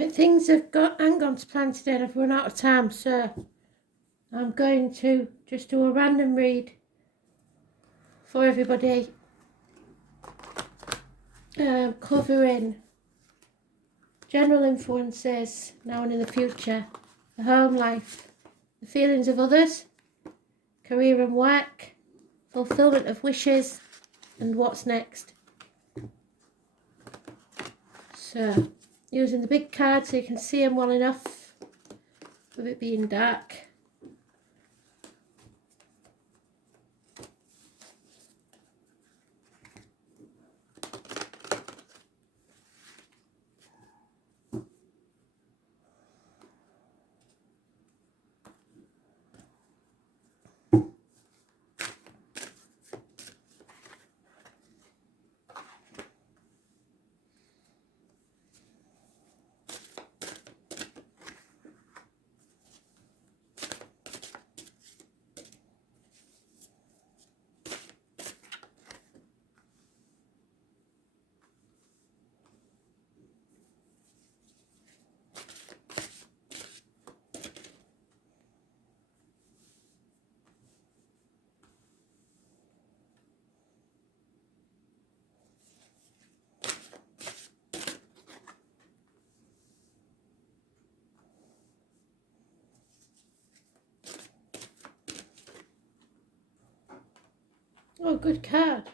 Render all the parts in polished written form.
Right, things have gone to plan today and I've run out of time, so I'm going to just do a random read for everybody, covering general influences now and in the future, the home life, the feelings of others, career and work, fulfillment of wishes, and what's next. So, using the big card so you can see them well enough with it being dark. Oh, good card.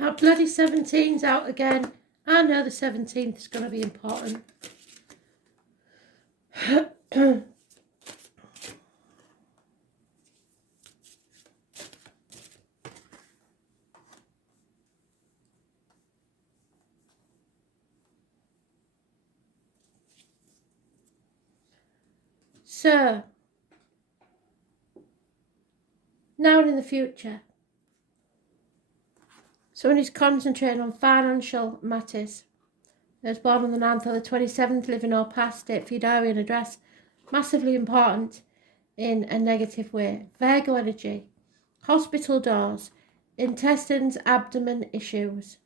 Our bloody 17's out again. I know the 17th is going to be important. So, now and in the future, someone who's concentrating on financial matters. Those born on the 9th or the 27th, living or past, date for your diary and address. Massively important in a negative way. Virgo energy, hospital doors, intestines, abdomen issues,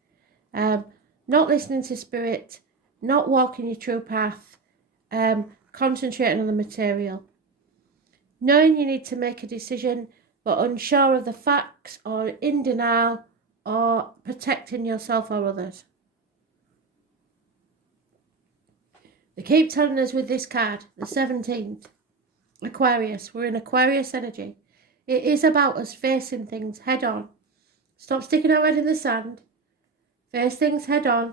not listening to spirit, not walking your true path, concentrating on the material. Knowing you need to make a decision but unsure of the facts or in denial or protecting yourself or others. They keep telling us with this card, the 17th, Aquarius, we're in Aquarius energy. It is about us facing things head on. Stop sticking our head in the sand. Face things head on.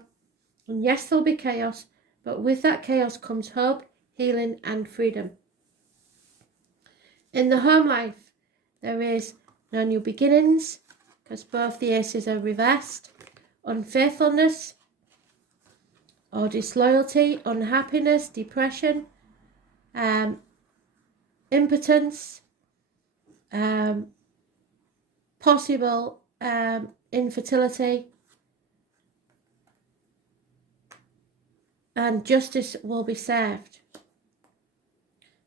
And yes, there'll be chaos, but with that chaos comes hope, healing and freedom. In the home life, there is no new beginnings, because both the aces are reversed. Unfaithfulness or disloyalty, unhappiness, depression, impotence, possible infertility, and justice will be served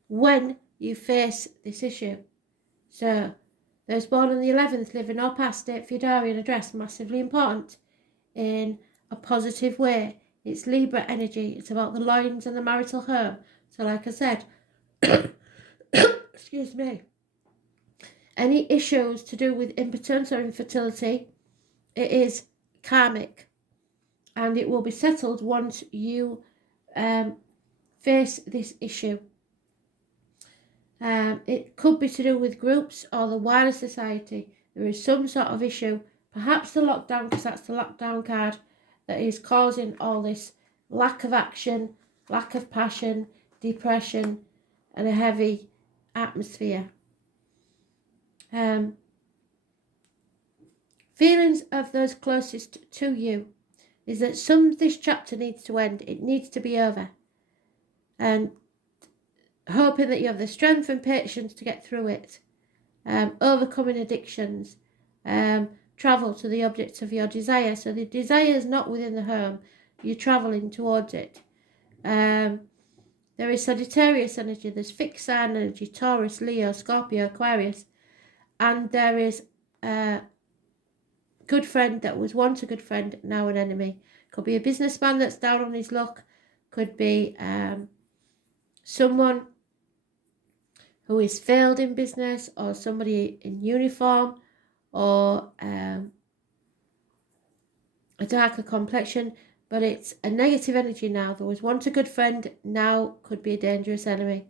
when you face this issue. So, those born on the 11th, living or past, date for your diary and address, massively important in a positive way. It's Libra energy. It's about the loins and the marital home. So like I said, excuse me, any issues to do with impotence or infertility, it is karmic. And it will be settled once you face this issue. It could be to do with groups or the wider society. There is some sort of issue, perhaps the lockdown, because that's the lockdown card, that is causing all this lack of action, lack of passion, depression, and a heavy atmosphere. Feelings of those closest to you is that this chapter needs to end. It needs to be over. And hoping that you have the strength and patience to get through it. Overcoming addictions. Travel to the objects of your desire. So the desire is not within the home. You're travelling towards it. There is Sagittarius energy. There's fixed sign energy. Taurus, Leo, Scorpio, Aquarius. And there is a good friend that was once a good friend, now an enemy. Could be a businessman that's down on his luck. Could be someone who is failed in business, or somebody in uniform, or a darker complexion, but it's a negative energy now. There was once a good friend, now could be a dangerous enemy.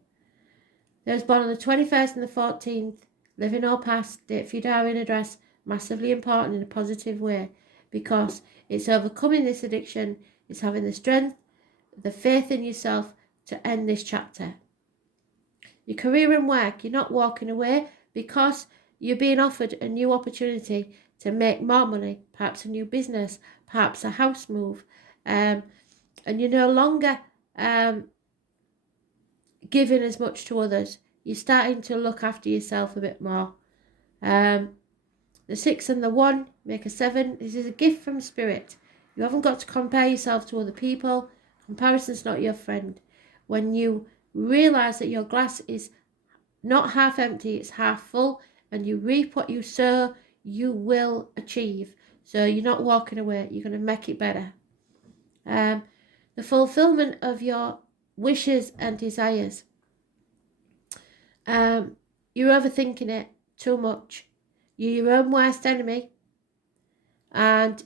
Those born on the 21st and the 14th, living or past, date for your diary and address, massively important in a positive way, because it's overcoming this addiction, it's having the strength, the faith in yourself to end this chapter. Your career and work, you're not walking away because you're being offered a new opportunity to make more money, perhaps a new business, perhaps a house move, and you're no longer giving as much to others. You're starting to look after yourself a bit more. The 6 and the 1 make a 7. This is a gift from Spirit. You haven't got to compare yourself to other people. Comparison's not your friend. When you realise that your glass is not half empty, it's half full, and you reap what you sow, you will achieve. So you're not walking away, you're going to make it better. The fulfillment of your wishes and desires. You're overthinking it too much. You're your own worst enemy, and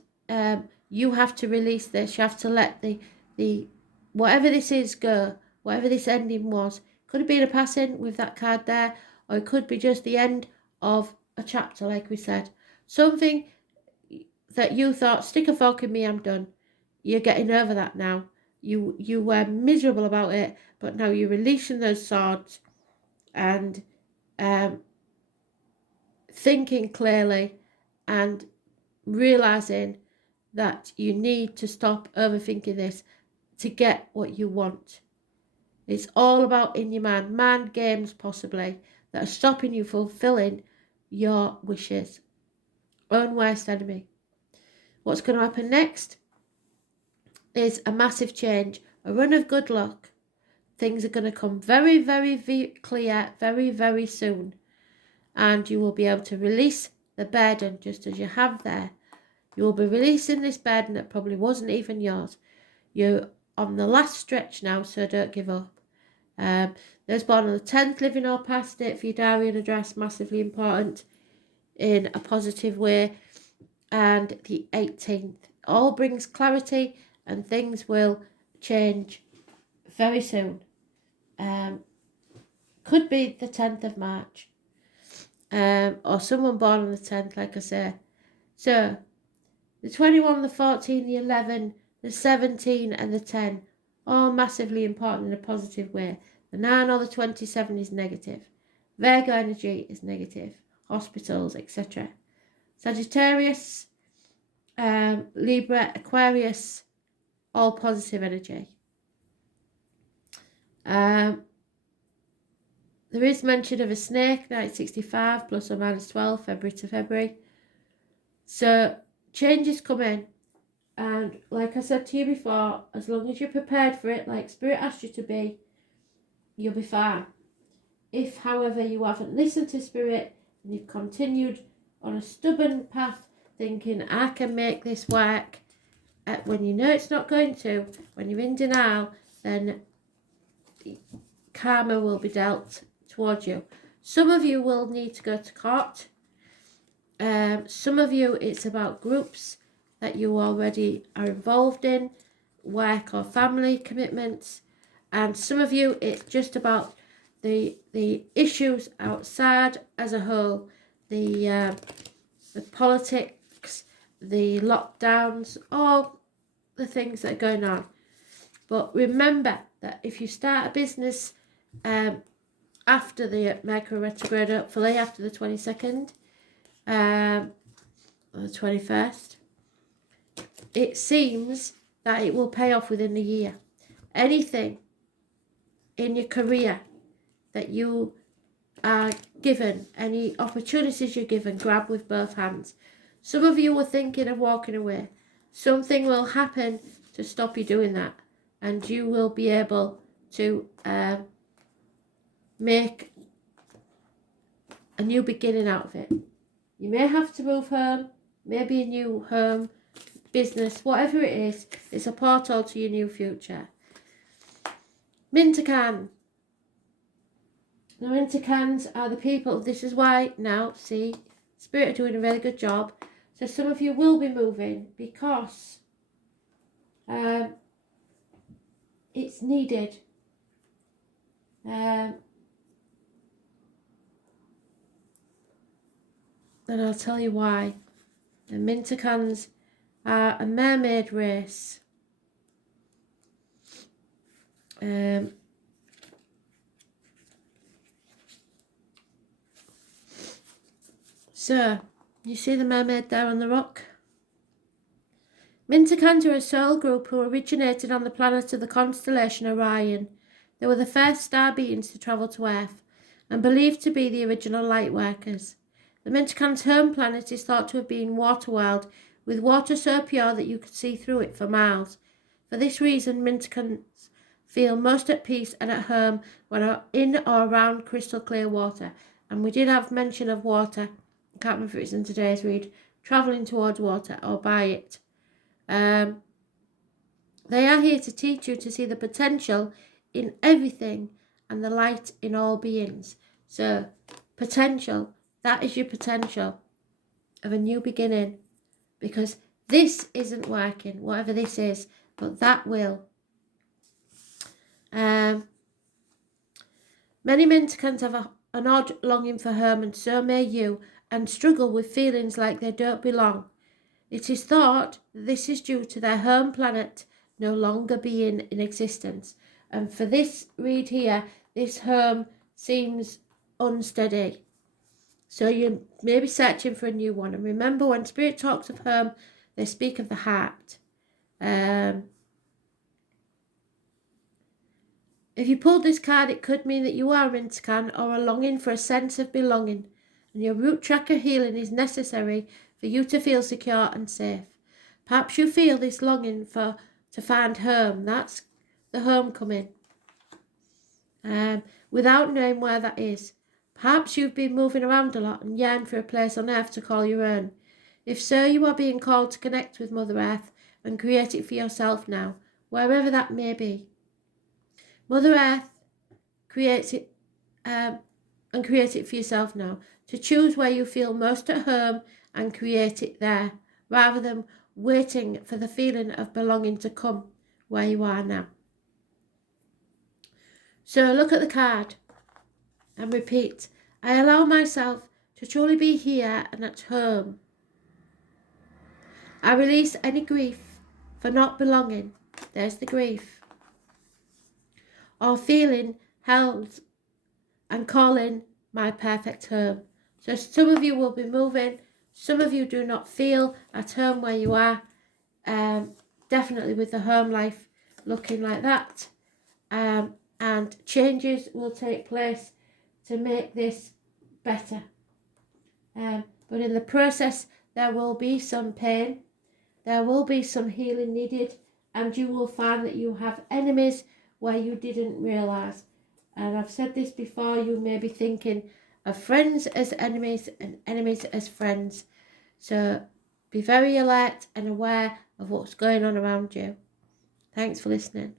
you have to release this. You have to let the whatever this is go. Whatever this ending was. Could have been a passing with that card there, or it could be just the end of a chapter, like we said. Something that you thought, stick a fork in me, I'm done. You're getting over that now. You were miserable about it, but now you're releasing those swords and thinking clearly and realising that you need to stop overthinking this to get what you want. It's all about in your mind games possibly, that are stopping you fulfilling your wishes. Own worst enemy. What's going to happen next is a massive change, a run of good luck. Things are going to come very, very clear, very, very soon. And you will be able to release the burden just as you have there. You will be releasing this burden that probably wasn't even yours. You're on the last stretch now, so don't give up. Those born on the 10th, living or past, date for your diary and address, massively important in a positive way. And the 18th, all brings clarity and things will change very soon. Could be the 10th of March, or someone born on the 10th, like I say. So the 21, the 14, the 11, the 17 and the 10, all massively important in a positive way. The 9 or the 27 is negative. Virgo energy is negative. Hospitals, etc. Sagittarius, Libra, Aquarius, all positive energy. There is mention of a snake, 1965, plus or minus 12, February to February. So changes come in. And like I said to you before, as long as you're prepared for it, like Spirit asked you to be, you'll be fine. If, however, you haven't listened to Spirit and you've continued on a stubborn path thinking, I can make this work, when you know it's not going to, when you're in denial, then karma will be dealt towards you. Some of you will need to go to court. Some of you, it's about groups that you already are involved in, work or family commitments. And some of you, it's just about the issues outside as a whole, the politics, the lockdowns, all the things that are going on. But remember that if you start a business after the Mercury retrograde, hopefully after the 22nd or the 21st, it seems that it will pay off within the year. Anything in your career that you are given, any opportunities you're given, grab with both hands. Some of you were thinking of walking away. Something will happen to stop you doing that, and you will be able to make a new beginning out of it. You may have to move home, maybe a new home, business, whatever it is, it's a portal to your new future. Mintakan. The Mintakans are the people, this is why now, see, Spirit are doing a really good job. So some of you will be moving because it's needed. And I'll tell you why. The Mintakans are a mermaid race. So, you see the mermaid there on the rock? Mintakans are a soul group who originated on the planet of the constellation Orion. They were the first star beings to travel to Earth and believed to be the original light workers. The Mintakans' home planet is thought to have been Waterworld, with water so pure that you could see through it for miles. For this reason, Mintakans feel most at peace and at home when in or around crystal clear water. And we did have mention of water, I can't remember if it's in today's read, travelling towards water or by it. They are here to teach you to see the potential in everything and the light in all beings. So, potential, that is your potential of a new beginning. Because this isn't working, whatever this is, but that will. Many Mintakans have an odd longing for home, and so may you, and struggle with feelings like they don't belong. It is thought this is due to their home planet no longer being in existence. And for this read here, this home seems unsteady. So you may be searching for a new one. And remember, when Spirit talks of home, they speak of the heart. If you pulled this card, it could mean that you are Mintakan or are longing for a sense of belonging. And your root chakra healing is necessary for you to feel secure and safe. Perhaps you feel this longing to find home. That's the homecoming. Without knowing where that is. Perhaps you've been moving around a lot and yearn for a place on Earth to call your own. If so, you are being called to connect with Mother Earth and create it for yourself now, wherever that may be. Mother Earth creates it and create it for yourself now. To choose where you feel most at home and create it there, rather than waiting for the feeling of belonging to come where you are now. So look at the card and repeat. I allow myself to truly be here and at home. I release any grief for not belonging. There's the grief. Or feeling held and calling my perfect home. So some of you will be moving. Some of you do not feel at home where you are. Definitely with the home life looking like that. And changes will take place to make this better. But in the process, there will be some pain. There will be some healing needed. And you will find that you have enemies where you didn't realise. And I've said this before, you may be thinking of friends as enemies and enemies as friends. So be very alert and aware of what's going on around you. Thanks for listening.